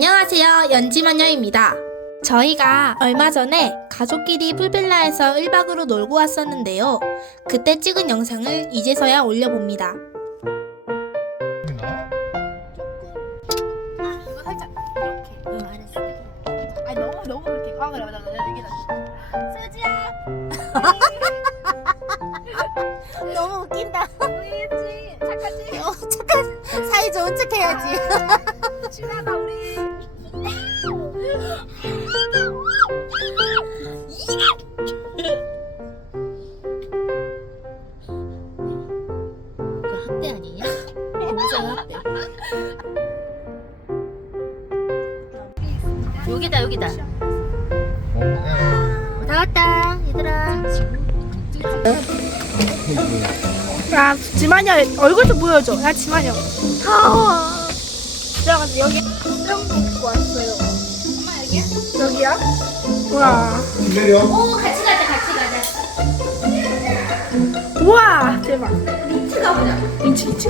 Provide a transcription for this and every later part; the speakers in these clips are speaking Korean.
안녕하세요. 연지마녀입니다. 저희가 얼마 전에 가족끼리 풀빌라에서 1박으로 놀고 왔었는데요. 그때 찍은 영상을 이제서야 올려봅니다. 아 너무 아 웃긴다 착하지 어 착한 사이 좋은 척 해야지 친하다 우리 학대 아니냐? 동생 학대. 여기다 여기다. 다 왔다 얘들아. 야 지만이 얼굴 좀 보여줘 야 지만이 아 들어가서 여기 수영 먹고 왔어요 엄마 여기야? 여기야? 우와 내려. 오 같이 가자 같이 가자. 우와 대박 가보자. 인치 인치.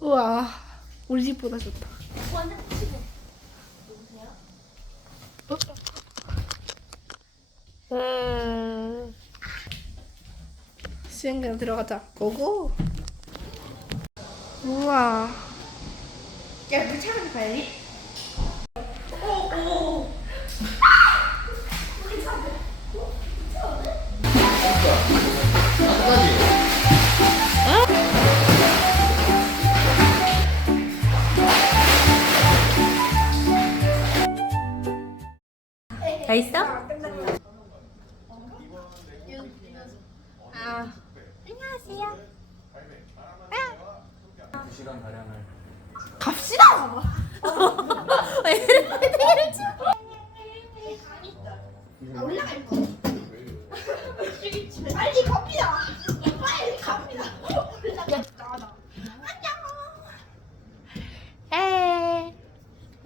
우와. 우리 집보다 좋다. 음. 수영장 들어가자. 고고. 우와 야 물 차가지 빨리 다 있어? 아 시간 가량을. 갑시다! 올라갈 거 빨리 갑니다 빨리 갑니다 올라가 에.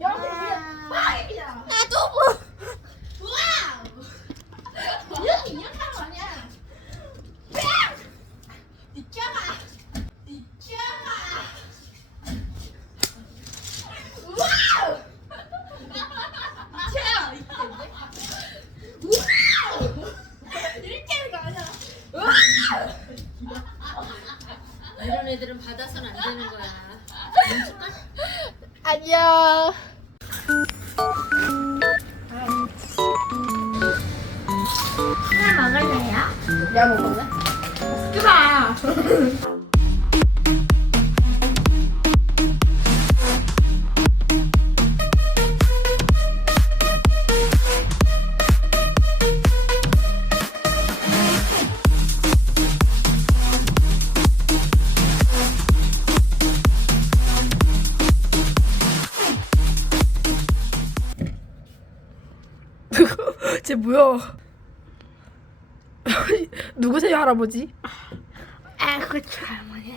여러분 그냥 빵입니다 나도 뭐 와우 이렇게 이렇게 하는 거 아니야 빵 비켜봐 비켜봐 와우 제가 와우 이렇게 하는 거 아니야 와우 이런 애들은 받아서는 안 되는 거야. 안녕 하나 먹을래요? 내가 먹을래? 쟤 뭐야? 누구세요 할아버지? 아 그쵸 할머니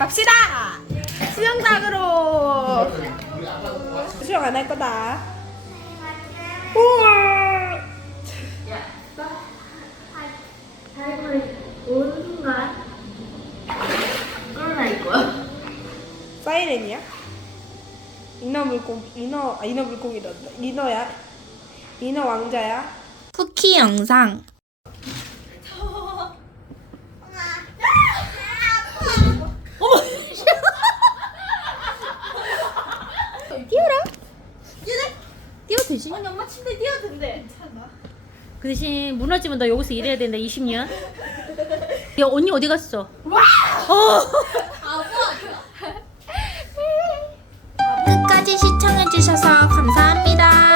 갑시다! 수영장으로! 수영 안 할 거다. 우와! 사이렌이야? 인어 물고기 인어 아 인어 물고기란다. 인어야? 인어 왕자야? 후키 영상. 뛰어 되지? 아니 엄마 침대 뛰어도 된대 그 대신 무너지면 너 여기서 일해야 된다 20년. 야 언니 어디 갔어? 끝까지 시청해주셔서 감사합니다.